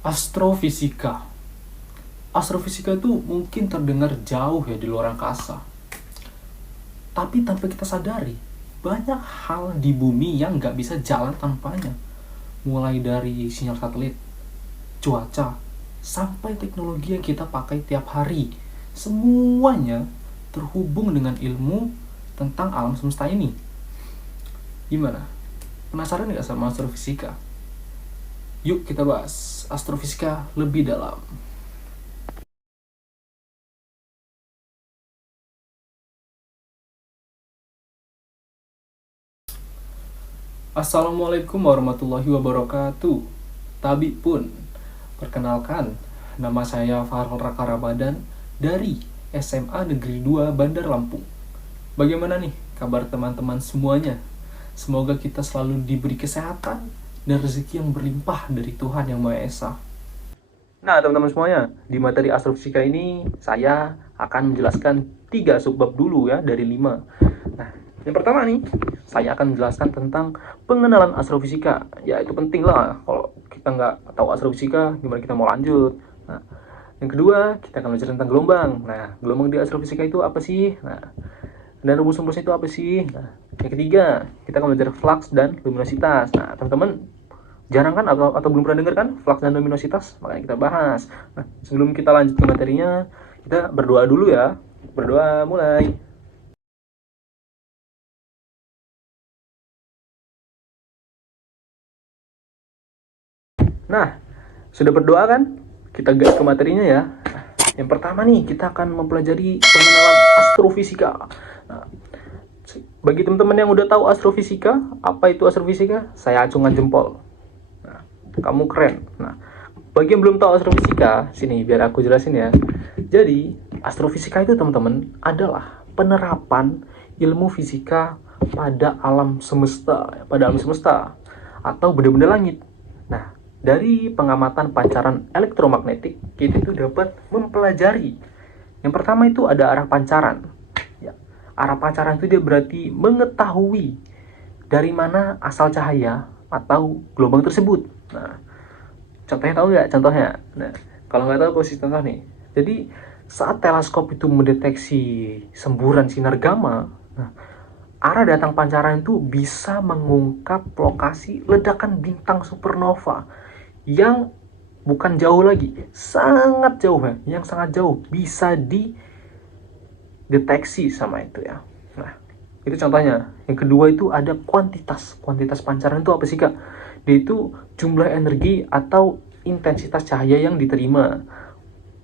Astrofisika. Astrofisika itu mungkin terdengar jauh ya di luar angkasa. Tapi tanpa kita sadari, banyak hal di bumi yang nggak bisa jalan tanpanya. Mulai dari sinyal satelit, cuaca, sampai teknologi yang kita pakai tiap hari. Semuanya terhubung dengan ilmu tentang alam semesta ini. Gimana? Penasaran nggak sama astrofisika? Yuk kita bahas astrofisika lebih dalam. Assalamualaikum warahmatullahi wabarakatuh. Tabi pun, perkenalkan, nama saya Farhol Raka Ramadan dari SMA Negeri 2 Bandar Lampung. Bagaimana nih kabar teman-teman semuanya? Semoga kita selalu diberi kesehatan dan rezeki yang berlimpah dari Tuhan Yang Maha Esa. Nah, teman-teman semuanya, di materi astrofisika ini saya akan menjelaskan 3 subbab dulu ya dari 5. Nah, yang pertama nih, saya akan menjelaskan tentang pengenalan astrofisika. Ya, itu penting lah. Kalau kita nggak tahu astrofisika, gimana kita mau lanjut? Nah, yang kedua, kita akan belajar tentang gelombang. Nah, gelombang di astrofisika itu apa sih? Nah, dan rumus-rumusnya itu apa sih? Nah, yang ketiga, kita akan belajar flux dan luminositas. Nah, teman-teman jarang kan atau belum pernah dengar kan flux dan luminositas? Makanya kita bahas. Nah, sebelum kita lanjut ke materinya, kita berdoa dulu ya. Berdoa mulai. Nah, sudah berdoa kan? Kita gas ke materinya ya. Yang pertama nih, kita akan mempelajari pengenalan astrofisika. Nah, bagi teman-teman yang udah tahu astrofisika, apa itu astrofisika? Saya acungan jempol. Nah, kamu keren. Nah, bagi yang belum tahu astrofisika, sini biar aku jelasin ya. Jadi, astrofisika itu teman-teman adalah penerapan ilmu fisika pada alam semesta atau benda-benda langit. Nah, dari pengamatan pancaran elektromagnetik, kita itu dapat mempelajari. Yang pertama itu ada arah pancaran. Ya, arah pancaran itu dia berarti mengetahui dari mana asal cahaya atau gelombang tersebut. Nah, contohnya tahu nggak? Contohnya, nah kalau nggak tahu posisi contoh nih. Jadi saat teleskop itu mendeteksi semburan sinar gamma, nah, arah datang pancaran itu bisa mengungkap lokasi ledakan bintang supernova yang bukan jauh lagi, sangat jauh ya, yang sangat jauh bisa dideteksi sama itu ya. Nah, itu contohnya. Yang kedua itu ada kuantitas. Kuantitas pancaran itu apa sih kak? Dia itu jumlah energi atau intensitas cahaya yang diterima.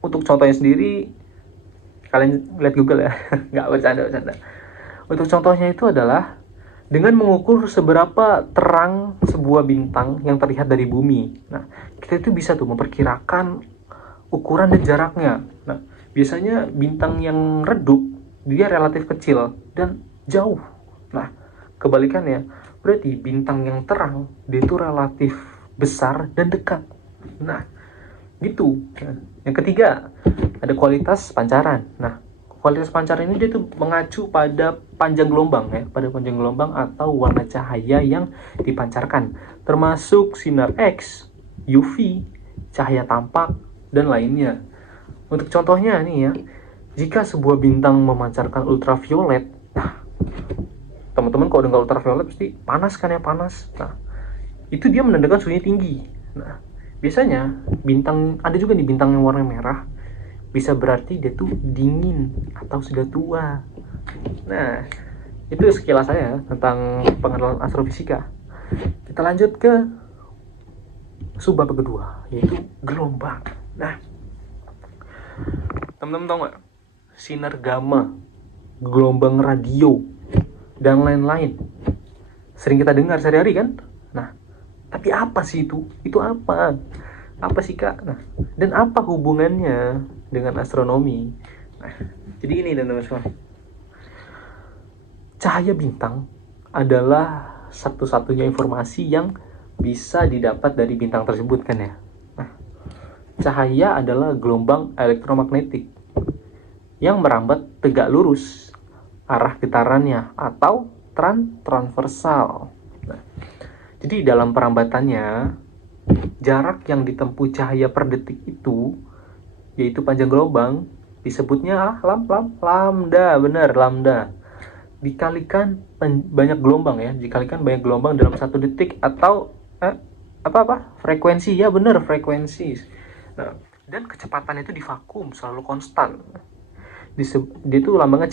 Untuk contohnya sendiri, kalian lihat Google ya, nggak bercanda. Untuk contohnya itu adalah dengan mengukur seberapa terang sebuah bintang yang terlihat dari bumi. Nah, kita itu bisa tuh memperkirakan ukuran dan jaraknya. Nah, biasanya bintang yang redup dia relatif kecil dan jauh. Nah, kebalikannya, berarti bintang yang terang dia itu relatif besar dan dekat. Nah, gitu. Nah, yang ketiga, ada kualitas pancaran. Nah, kualitas pancaran ini dia tuh mengacu pada panjang gelombang ya, pada panjang gelombang atau warna cahaya yang dipancarkan, termasuk sinar X, UV, cahaya tampak dan lainnya. Untuk contohnya nih ya, jika sebuah bintang memancarkan ultraviolet, nah, teman-teman kalau dengar ultraviolet pasti panas kan ya, panas. Nah, itu dia menandakan suhunya tinggi. Nah, biasanya bintang ada juga nih bintang yang warna merah, bisa berarti dia tuh dingin atau sudah tua. Nah, itu sekilas saya tentang pengenalan astrofisika. Kita lanjut ke subbab kedua, yaitu gelombang. Nah, teman-teman tahu nggak? Sinar gamma, gelombang radio, dan lain-lain. Sering kita dengar sehari-hari kan? Nah, tapi apa sih itu? Itu apa? Apa sih kak? Nah, dan apa hubungannya dengan astronomi? Nah, jadi ini teman-teman, cahaya bintang adalah satu-satunya informasi yang bisa didapat dari bintang tersebut kan ya. Nah, cahaya adalah gelombang elektromagnetik yang merambat tegak lurus arah getarannya atau transversal. Nah, jadi dalam perambatannya jarak yang ditempuh cahaya per detik itu, yaitu panjang gelombang, disebutnya lambda, benar, lambda. Dikalikan banyak gelombang ya, dikalikan banyak gelombang dalam 1 detik atau frekuensi, ya benar, frekuensi. Nah, dan kecepatan itu di vakum selalu konstan. Dia itu lambangnya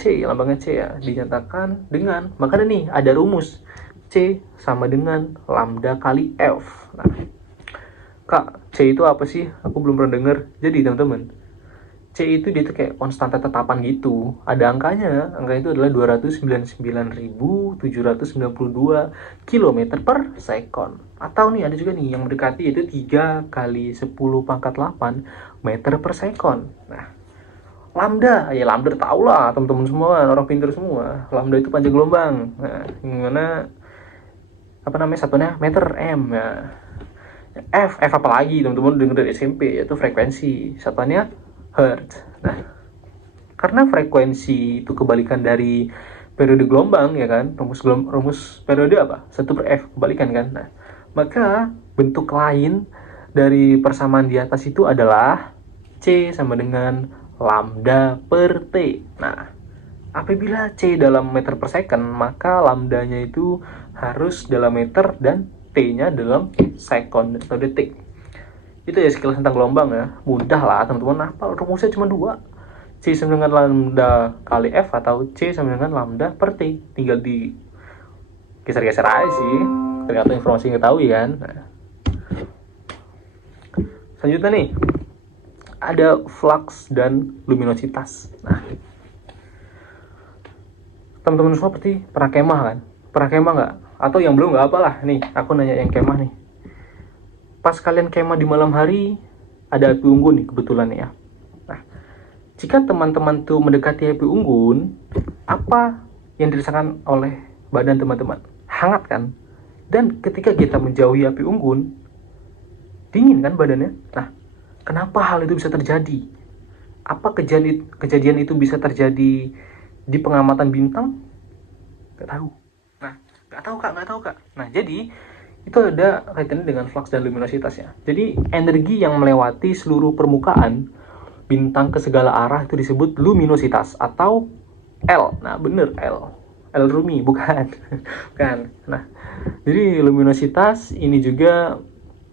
C ya, dinyatakan dengan, makanya nih ada rumus C sama dengan lambda kali F. Nah, Kak, C itu apa sih? Aku belum pernah dengar. Jadi teman-teman, C itu dia tuh kayak konstanta tetapan gitu. Ada angkanya. Angka itu adalah 299.792 km per sekon. Atau nih ada juga nih yang mendekati, yaitu 3 kali 10 pangkat 8 meter per sekon. Nah, lambda tau lah teman-teman semua, orang pintar semua. Lambda itu panjang gelombang. Nah, gimana satunya meter M ya. F apa lagi teman-teman dengar dari SMP, yaitu frekuensi. Satuannya hertz. Nah, karena frekuensi itu kebalikan dari periode gelombang ya kan, rumus periode apa? 1/F, kebalikan kan. Nah, maka bentuk lain dari persamaan di atas itu adalah C sama dengan lambda per T. Nah, apabila C dalam meter per second, maka lambdanya itu harus dalam meter dan T-nya dalam sekon atau detik. Itu ya sekilas tentang gelombang ya. Mudah lah teman-teman, hafal rumusnya cuma 2. C sama dengan lambda kali F atau C sama dengan lambda per T. Tinggal di geser-geser aja sih, tergantung informasi yang ketahui kan. Nah, selanjutnya nih, ada flux dan luminositas. Nah, teman-teman semua pasti pernah kemah kan? Pernah kemah nggak? Atau yang belum nggak apalah. Nih, aku nanya yang kemah nih. Pas kalian kemah di malam hari, ada api unggun nih kebetulan nih ya. Nah, jika teman-teman tuh mendekati api unggun, apa yang dirasakan oleh badan teman-teman? Hangat kan? Dan ketika kita menjauhi api unggun, dingin kan badannya? Nah, kenapa hal itu bisa terjadi? Apa kejadian itu bisa terjadi di pengamatan bintang? Gak tahu. Nah, gak tahu kak. Nah, jadi itu ada kaitannya dengan flux dan luminositas ya. Jadi energi yang melewati seluruh permukaan bintang ke segala arah itu disebut luminositas atau L. Nah, bener, L Rumi, bukan. Bukan. Nah, jadi luminositas ini juga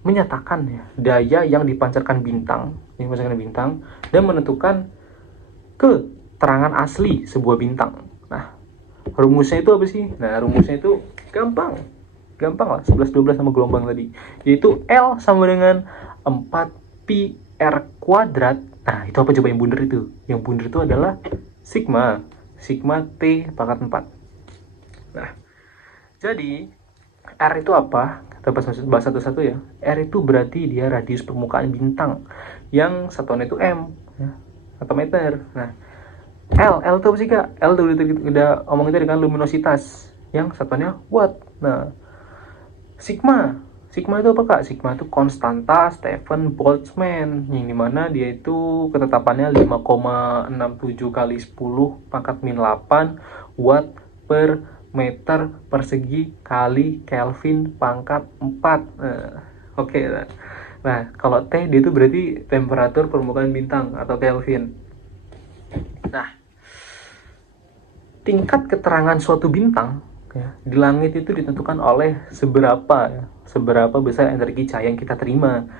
menyatakan ya daya yang dipancarkan bintang dan menentukan keterangan asli sebuah bintang. Nah, rumusnya itu apa sih? Nah, rumusnya itu gampang lah, 11-12 sama gelombang tadi, yaitu L sama dengan 4pi R kuadrat. Nah, itu apa coba yang bundar itu? Yang bundar itu adalah sigma T pangkat 4. Nah, jadi R itu apa? Kita bahas satu-satu ya. R itu berarti dia radius permukaan bintang, yang satuan itu M ya, atau meter. Nah, L itu apa sih kak? L itu udah omong itu dengan luminositas, yang satuannya watt. Nah, sigma itu apa kak? Sigma itu konstanta Stephen Boltzmann, yang dimana dia itu ketetapannya 5,67 kali 10 pangkat min 8 watt per meter persegi kali Kelvin pangkat 4. Oke. Nah, kalau T dia itu berarti temperatur permukaan bintang atau Kelvin. Nah, tingkat keterangan suatu bintang ya, di langit itu ditentukan oleh seberapa besar energi cahaya yang kita terima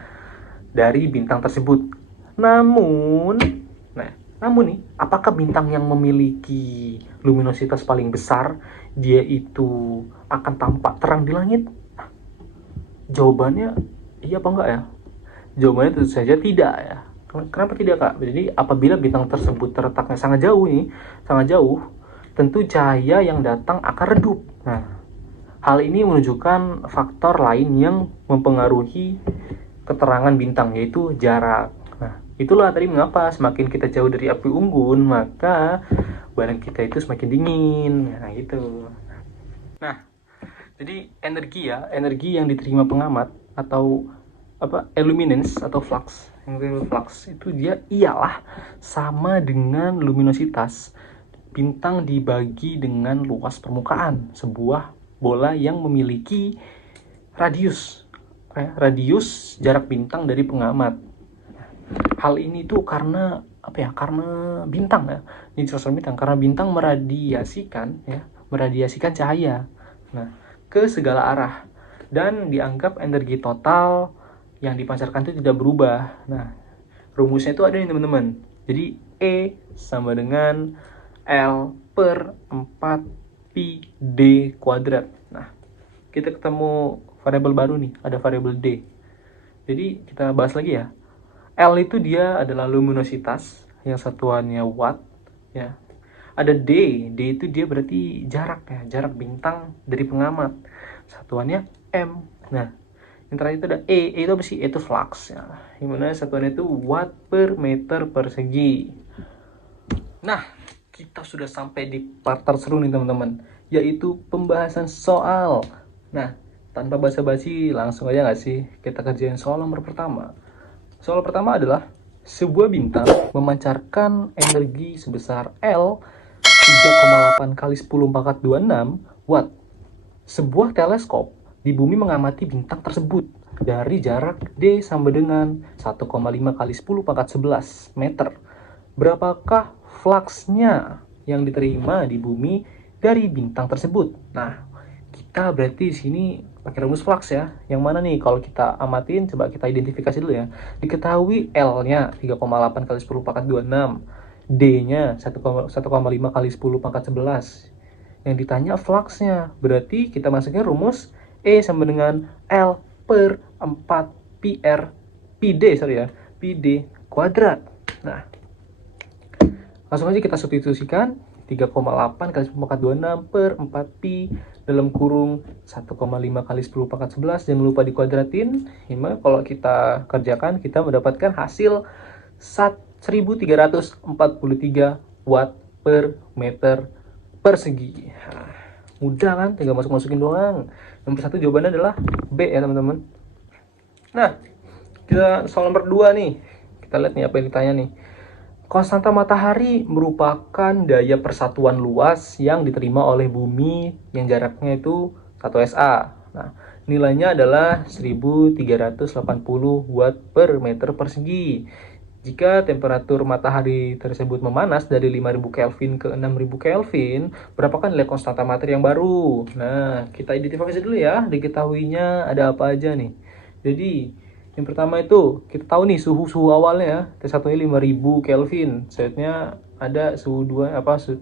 dari bintang tersebut. Namun nih, apakah bintang yang memiliki luminositas paling besar dia itu akan tampak terang di langit? Jawabannya iya apa enggak ya? Jawabannya tentu saja tidak ya. Kenapa tidak kak? Jadi apabila bintang tersebut terletaknya sangat jauh, tentu cahaya yang datang akan redup. Nah, hal ini menunjukkan faktor lain yang mempengaruhi keterangan bintang, yaitu jarak. Nah, itulah tadi mengapa semakin kita jauh dari api unggun, maka badan kita itu semakin dingin. Nah, gitu. Nah, jadi energi yang diterima pengamat atau luminance atau flux. Yang flux itu dia ialah sama dengan luminositas bintang dibagi dengan luas permukaan sebuah bola yang memiliki radius radius jarak bintang dari pengamat. Hal ini tuh karena apa ya? Karena bintang ya. Ini sosok bintang karena bintang meradiasikan cahaya. Nah, ke segala arah dan dianggap energi total yang dipancarkan itu tidak berubah. Nah, rumusnya itu ada nih teman-teman. Jadi E sama dengan L per 4 pi D kuadrat. Nah, kita ketemu variabel baru nih, ada variabel D. Jadi kita bahas lagi ya. L itu dia adalah luminositas yang satuannya watt ya. Ada D, D itu dia berarti jarak ya, jarak bintang dari pengamat. Satuannya M. Nah, yang terakhir itu ada E itu apa sih? E itu flux ya. Dimana satuannya itu watt per meter persegi. Nah, kita sudah sampai di part terseru nih teman-teman, yaitu pembahasan soal. Nah, tanpa basa-basi langsung aja nggak sih kita kerjain soal nomor pertama. Soal pertama adalah sebuah bintang memancarkan energi sebesar L 3,8 kali 10 pangkat 26 watt. Sebuah teleskop di bumi mengamati bintang tersebut dari jarak D sama dengan 1,5 kali 10 pangkat 11 meter. Berapakah fluxnya yang diterima di bumi dari bintang tersebut? Nah, kita berarti di sini pakai rumus flux ya. Yang mana nih kalau kita amatin, coba kita identifikasi dulu ya. Diketahui L-nya 3,8 kali 10 pangkat 26, D-nya 1,5 kali 10 pangkat 11. Yang ditanya fluxnya, berarti kita masukin rumus E sama dengan L per 4 pi D kuadrat. Nah, langsung aja kita substitusikan 3,8 kali 10 pangkat 26 per 4 pi dalam kurung 1,5 kali 10 pangkat 11. Jangan lupa dikuadratin. Kalau kita kerjakan, kita mendapatkan hasil 1343 watt per meter persegi. Nah, mudah kan? Tinggal masukin doang. Nomor 1 jawabannya adalah B ya teman-teman. Nah, kita soal nomor 2 nih. Kita lihat nih apa yang ditanya nih. Konstanta matahari merupakan daya persatuan luas yang diterima oleh bumi yang jaraknya itu 1 SA. Nah, nilainya adalah 1380 watt per meter persegi. Jika temperatur matahari tersebut memanas dari 5000 Kelvin ke 6000 Kelvin, berapakah nilai konstanta materi yang baru? Nah, kita identifikasi dulu ya, diketahuinya ada apa aja nih. Jadi, yang pertama itu kita tahu nih suhu awalnya ya, T1-nya 5000 Kelvin, selanjutnya ada suhu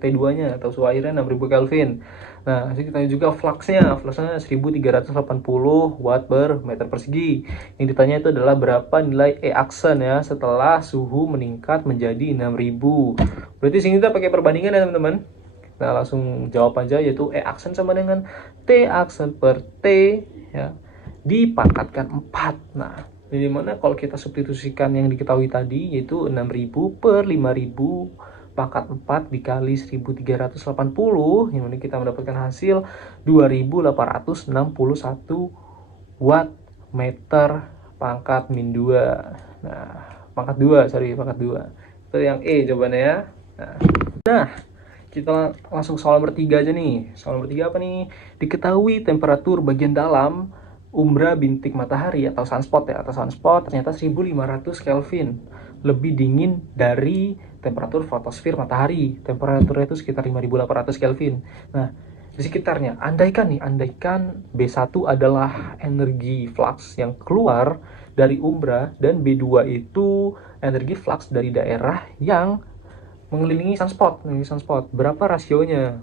T2-nya atau suhu airnya 6000 Kelvin. Nah, kita juga fluxnya 1380 watt per meter persegi. Yang ditanya itu adalah berapa nilai E aksen ya setelah suhu meningkat menjadi 6000. Berarti sini kita pakai perbandingan ya teman-teman. Nah, langsung jawab aja, yaitu E aksen sama dengan T aksen per T ya dipangkatkan 4. Nah, di mana kalau kita substitusikan yang diketahui tadi yaitu 6000 per 5000 pangkat 4 dikali 1380, yang mana kita mendapatkan hasil 2861 watt meter pangkat min 2. Nah, pangkat 2. Itu yang E jawabannya ya. Nah, kita langsung soal nomor 3 aja nih. Soal nomor 3 apa nih? Diketahui temperatur bagian dalam umbra bintik matahari atau sunspot ternyata 1500 Kelvin, lebih dingin dari temperatur fotosfer matahari. Temperaturnya itu sekitar 5800 Kelvin. Nah, di sekitarnya, andaikan B1 adalah energi flux yang keluar dari umbra dan B2 itu energi flux dari daerah yang mengelilingi sunspot. Berapa rasionya?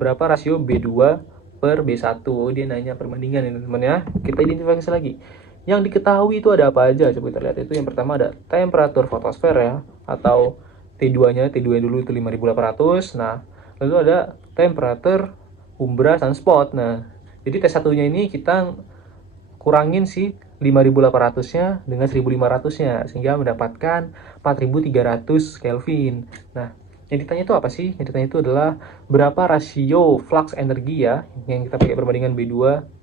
Berapa rasio B2 per B1? Dia nanya perbandingan ya teman-teman ya. Kita identifikasi lagi. Yang diketahui itu ada apa aja? Coba kita lihat. Itu yang pertama ada temperatur fotosfer ya, atau T2-nya dulu itu 5800. Nah, lalu ada temperatur umbra sunspot. Nah, jadi T1-nya ini kita kurangin si 5800-nya dengan 1500-nya sehingga mendapatkan 4300 Kelvin. Nah, yang ditanya itu apa sih? Yang ditanya itu adalah berapa rasio flux energi ya yang kita pakai perbandingan B2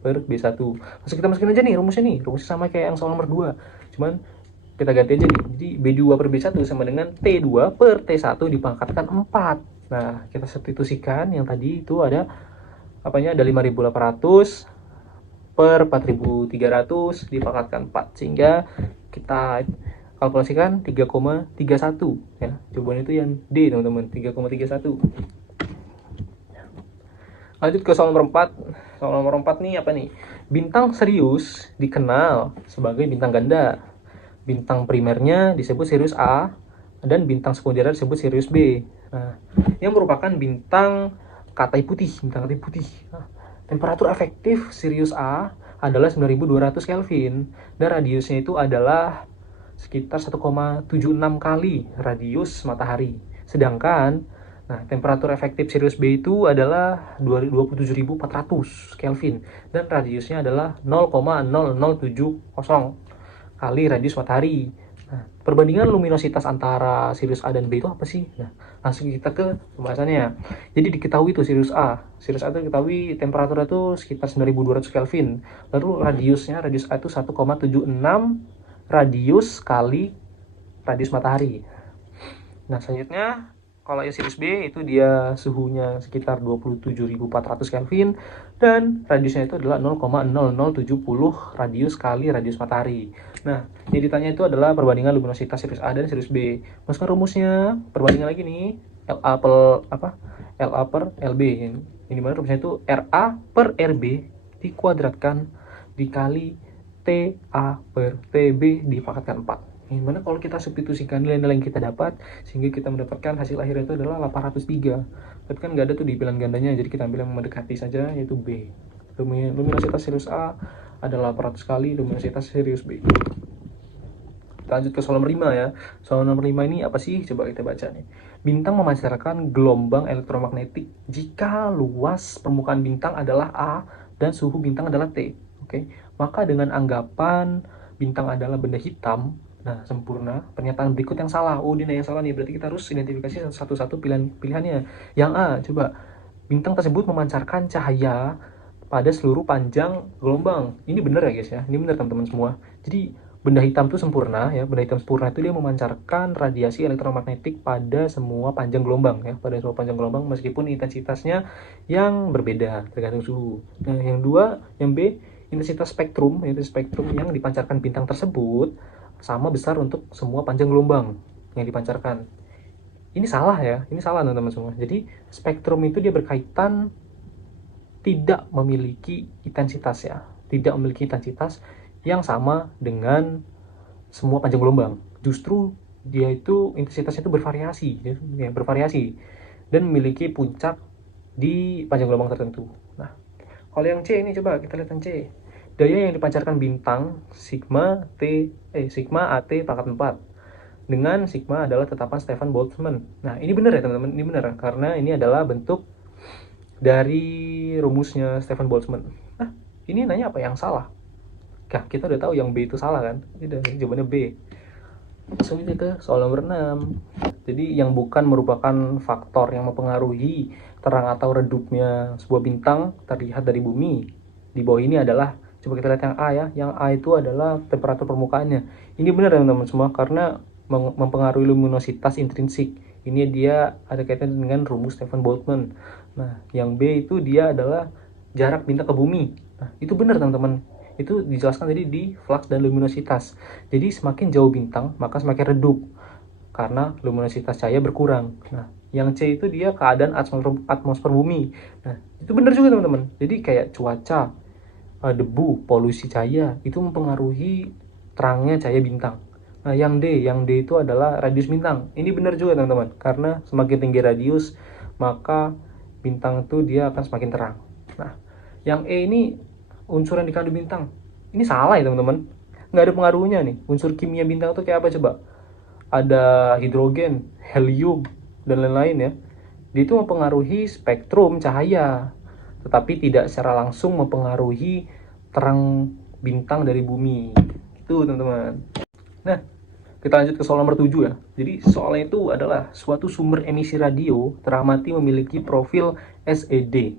per B1. Kita masukin aja nih rumusnya sama kayak yang soal nomor 2. Cuman kita ganti aja nih. Jadi B2 per B1 sama dengan T2 per T1 dipangkatkan 4. Nah, kita substitusikan yang tadi itu ada apanya, ada 5800 per 4.300 dipangkatkan 4, sehingga kita kalkulasikan 3,31 ya. Jawaban itu yang D teman-teman, 3,31. Lanjut ke soal nomor 4. Soal nomor 4 nih apa nih? Bintang Sirius dikenal sebagai bintang ganda. Bintang primernya disebut Sirius A dan bintang sekundernya disebut Sirius B. Nah, yang merupakan bintang katai putih, Nah, temperatur efektif Sirius A adalah 9.200 Kelvin dan radiusnya itu adalah sekitar 1,76 kali radius matahari. Sedangkan temperatur efektif Sirius B itu adalah 27.400 Kelvin dan radiusnya adalah 0,0070 kali radius matahari. Nah, perbandingan luminositas antara Sirius A dan B itu apa sih? Nah, langsung kita ke pembahasannya. Jadi diketahui itu Sirius A itu diketahui temperaturnya itu sekitar 9.200 Kelvin. Lalu radius A itu 1,76 radius kali radius matahari. Nah, selanjutnya kalau yang Sirius B itu dia suhunya sekitar 27.400 Kelvin dan radiusnya itu adalah 0,0070 radius kali radius matahari. Nah, yang ditanya itu adalah perbandingan luminositas Sirius A dan Sirius B. Masukkan rumusnya, perbandingan lagi nih, LA per LB. Yang dimana rumusnya itu RA per RB dikuadratkan dikali TA per TB dipangkatkan 4. Gimana kalau kita substitusikan nilai-nilai yang kita dapat sehingga kita mendapatkan hasil akhir itu adalah 803. Tapi kan nggak ada tuh di bilangan gandanya, jadi kita ambil yang mendekati saja, yaitu B. Luminositas Sirius A adalah 800 kali luminositas Sirius B. Kita lanjut ke soal nomor 5 ya. Soal nomor 5 ini apa sih? Coba kita baca nih. Bintang memancarkan gelombang elektromagnetik jika luas permukaan bintang adalah A dan suhu bintang adalah T. Oke. Maka dengan anggapan bintang adalah benda hitam, nah sempurna, pernyataan berikut yang salah. Oh, ini yang salah nih, berarti kita harus identifikasi satu-satu pilihannya. Yang A, coba, bintang tersebut memancarkan cahaya pada seluruh panjang gelombang. Ini benar ya guys ya, ini benar teman-teman semua. Jadi benda hitam itu sempurna ya, benda hitam sempurna itu dia memancarkan radiasi elektromagnetik pada semua panjang gelombang ya, pada semua panjang gelombang meskipun intensitasnya yang berbeda tergantung suhu. Nah, yang dua, yang B, intensitas spektrum, yaitu spektrum yang dipancarkan bintang tersebut sama besar untuk semua panjang gelombang yang dipancarkan. Ini salah ya, ini salah teman-teman semua. Jadi spektrum itu dia berkaitan tidak memiliki intensitas ya, tidak memiliki intensitas yang sama dengan semua panjang gelombang. Justru dia itu intensitasnya itu bervariasi, ya, bervariasi dan memiliki puncak di panjang gelombang tertentu. Nah, kalau yang C ini coba kita lihat yang C. Daya yang dipancarkan bintang sigma AT pangkat 4 dengan sigma adalah tetapan Stefan Boltzmann. Nah, ini benar ya teman-teman, ini benar karena ini adalah bentuk dari rumusnya Stefan Boltzmann. Nah, ini nanya apa yang salah? Nah, kita udah tahu yang B itu salah kan? Ini jawabannya B. Langsung aja ke soal nomor 6. Jadi yang bukan merupakan faktor yang mempengaruhi terang atau redupnya sebuah bintang terlihat dari bumi. Di bawah ini adalah, coba kita lihat yang A ya. Yang A itu adalah temperatur permukaannya. Ini benar teman-teman semua karena mempengaruhi luminositas intrinsik. Ini dia ada kaitan dengan rumus Stefan Boltzmann. Nah, yang B itu dia adalah jarak bintang ke bumi. Nah, itu benar teman-teman. Itu dijelaskan tadi di flux dan luminositas. Jadi semakin jauh bintang, maka semakin redup karena luminositas cahaya berkurang. Nah, yang C itu dia keadaan atmosfer bumi. Nah, itu benar juga teman-teman. Jadi kayak cuaca, debu, polusi cahaya itu mempengaruhi terangnya cahaya bintang. Nah, yang D itu adalah radius bintang. Ini benar juga teman-teman, karena semakin tinggi radius maka bintang itu dia akan semakin terang. Nah, yang E ini unsur yang dikandung bintang. Ini salah ya teman-teman, nggak ada pengaruhnya nih. Unsur kimia bintang itu kayak apa coba? Ada hidrogen, helium, dan lain-lain ya. Dia itu mempengaruhi spektrum cahaya, tetapi tidak secara langsung mempengaruhi terang bintang dari bumi. Itu teman-teman. Nah, kita lanjut ke soal nomor 7 ya. Jadi soalnya itu adalah suatu sumber emisi radio teramati memiliki profil SED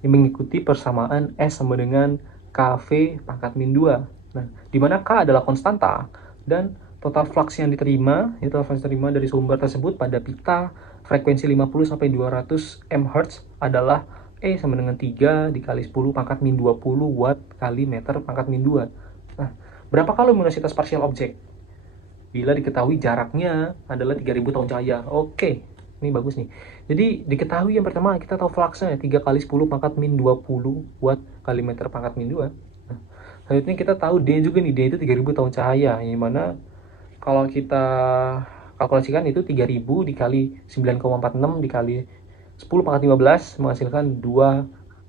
yang mengikuti persamaan S sama dengan KV pangkat min 2. Nah, di mana K adalah konstanta dan total flux yang diterima, itu flux diterima dari sumber tersebut pada pita frekuensi 50 sampai 200 MHz adalah E sama dengan 3 dikali 10 pangkat min 20 watt kali meter pangkat min 2. Nah, berapakah luminositas parsial objek? Bila diketahui jaraknya adalah 3000 tahun cahaya. Oke, ini bagus nih. Jadi diketahui yang pertama kita tahu fluxnya 3 kali 10 pangkat min 20 watt kali meter pangkat min 2. Nah, selanjutnya kita tahu D juga nih, D itu 3000 tahun cahaya, yang mana kalau kita kalkulasikan itu 3000 dikali 9,46 dikali 10 pangkat 15 menghasilkan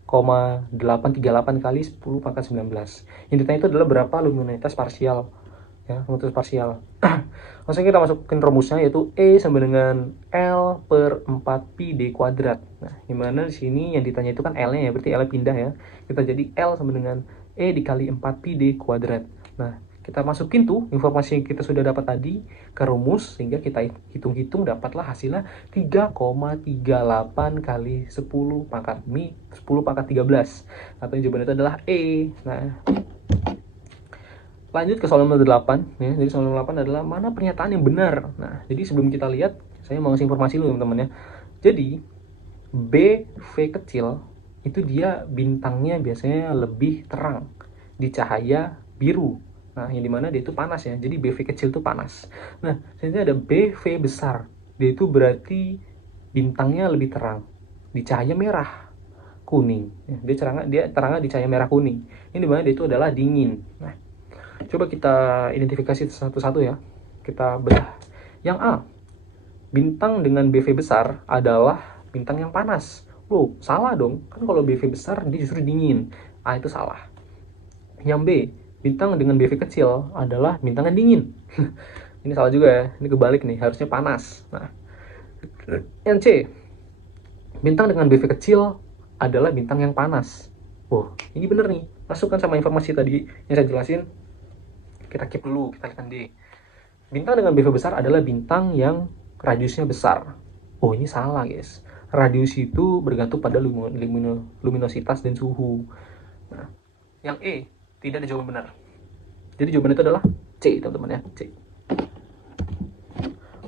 2,838 kali 10 pangkat 19. Yang ditanya itu adalah berapa luminositas parsial, ya, luminositas parsial. Langsung kita masukin rumusnya, yaitu E sama dengan L per 4pi D kuadrat. Nah, dimana di sini yang ditanya itu kan L-nya ya, berarti L pindah ya. Kita jadi L sama dengan E dikali 4pi D kuadrat. Nah, kita masukin tuh informasi yang kita sudah dapat tadi ke rumus, sehingga kita hitung-hitung dapatlah hasilnya 3,38 kali 10 pangkat 13, atau yang jawabannya itu adalah E. Nah, lanjut ke soal nomor 8 ya. Jadi soal nomor 8 adalah mana pernyataan yang benar. Nah, jadi sebelum kita lihat, saya mau ngasih informasi dulu teman-teman ya. Jadi BV kecil itu dia bintangnya biasanya lebih terang di cahaya biru. Nah, yang dimana dia itu panas ya. Jadi BV kecil itu panas. Nah, selanjutnya ada BV besar. Dia itu berarti bintangnya lebih terang di cahaya merah kuning. Dia terangnya di cahaya merah kuning. Ini dimana dia itu adalah dingin. Nah, coba kita identifikasi satu-satu ya. Kita bedah. Yang A, bintang dengan BV besar adalah bintang yang panas. Loh, salah dong. Kan kalau BV besar dia justru dingin. A itu salah. Yang B, bintang dengan BV kecil adalah bintang yang dingin. Ini salah juga ya. Ini kebalik nih, harusnya panas. Nah, yang C, bintang dengan BV kecil adalah bintang yang panas. Oh, ini bener nih. Masukkan sama informasi tadi yang saya jelasin. Kita keep dulu, kita lihat D. Bintang dengan BV besar adalah bintang yang radiusnya besar. Oh, ini salah guys. Radius itu bergantung pada luminositas dan suhu. Nah, yang E, tidak ada jawaban benar. Jadi jawaban itu adalah C, teman-teman ya, C.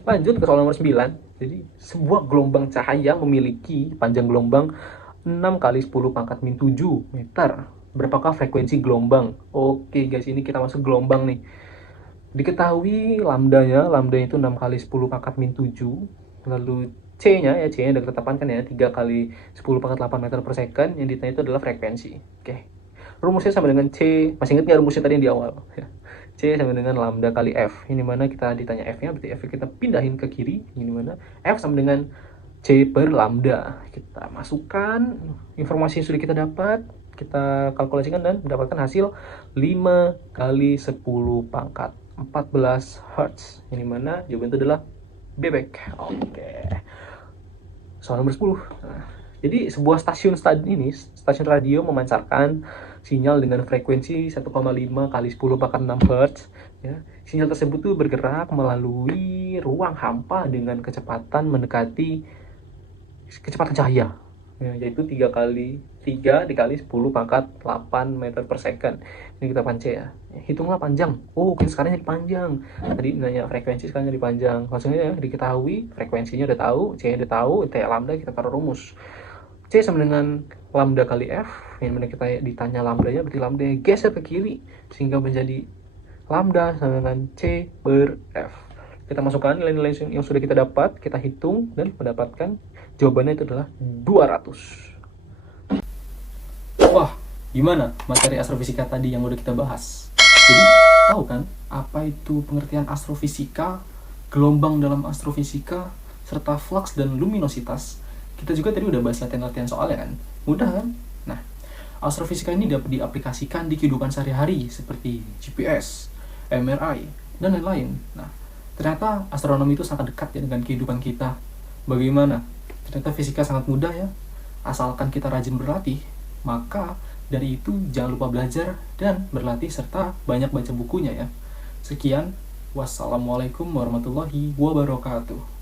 Lanjut ke soal nomor 9. Jadi sebuah gelombang cahaya memiliki panjang gelombang 6 kali 10 pangkat min 7 meter. Berapakah frekuensi gelombang? Oke guys, ini kita masuk gelombang nih. Diketahui lambdanya itu 6 kali 10 pangkat min 7. Lalu C-nya ya, C-nya udah ketetapan kan ya, 3 kali 10 pangkat 8 meter per second. Yang ditanya itu adalah frekuensi. Oke. Rumusnya sama dengan C, masih ingat nggak rumusnya tadi yang di awal? C sama dengan lambda kali F. Ini mana kita ditanya F-nya, berarti F kita pindahin ke kiri. Ini mana F sama dengan C per lambda. Kita masukkan informasi yang sudah kita dapat, kita kalkulasikan dan mendapatkan hasil 5 kali 10 pangkat 14 Hz. Ini mana jawaban itu adalah bebek. Oke. Soal nomor 10. Nah, jadi sebuah stasiun radio memancarkan sinyal dengan frekuensi 1,5 kali 10 pangkat 6 Hz. Ya. Sinyal tersebut tuh bergerak melalui ruang hampa dengan kecepatan mendekati kecepatan cahaya. Ya, yaitu 3 dikali 10 pangkat 8 meter per second. Ini kita pance ya. Hitunglah panjang. Oh, oke, sekarang jadi panjang. Tadi nanya frekuensi, sekarang jadi panjang. Langsungnya ya, diketahui frekuensinya udah tahu, C udah tahu, T lambda kita taruh rumus. C sama dengan lambda kali F. Yang mana kita ditanya lambdanya, berarti lambda geser ke kiri sehingga menjadi lambda sama dengan C per F. Kita masukkan nilai-nilai yang sudah kita dapat, kita hitung dan mendapatkan jawabannya itu adalah 200. Wah, gimana materi astrofisika tadi yang udah kita bahas? Jadi, tahu kan apa itu pengertian astrofisika, gelombang dalam astrofisika, serta flux dan luminositas? Kita juga tadi udah bahas latihan-latihan soalnya kan? Mudah kan? Nah, astrofisika ini dapat diaplikasikan di kehidupan sehari-hari seperti GPS, MRI, dan lain-lain. Nah, ternyata astronomi itu sangat dekat ya dengan kehidupan kita. Bagaimana? Ternyata fisika sangat mudah ya. Asalkan kita rajin berlatih, maka dari itu jangan lupa belajar dan berlatih serta banyak baca bukunya ya. Sekian, wassalamualaikum warahmatullahi wabarakatuh.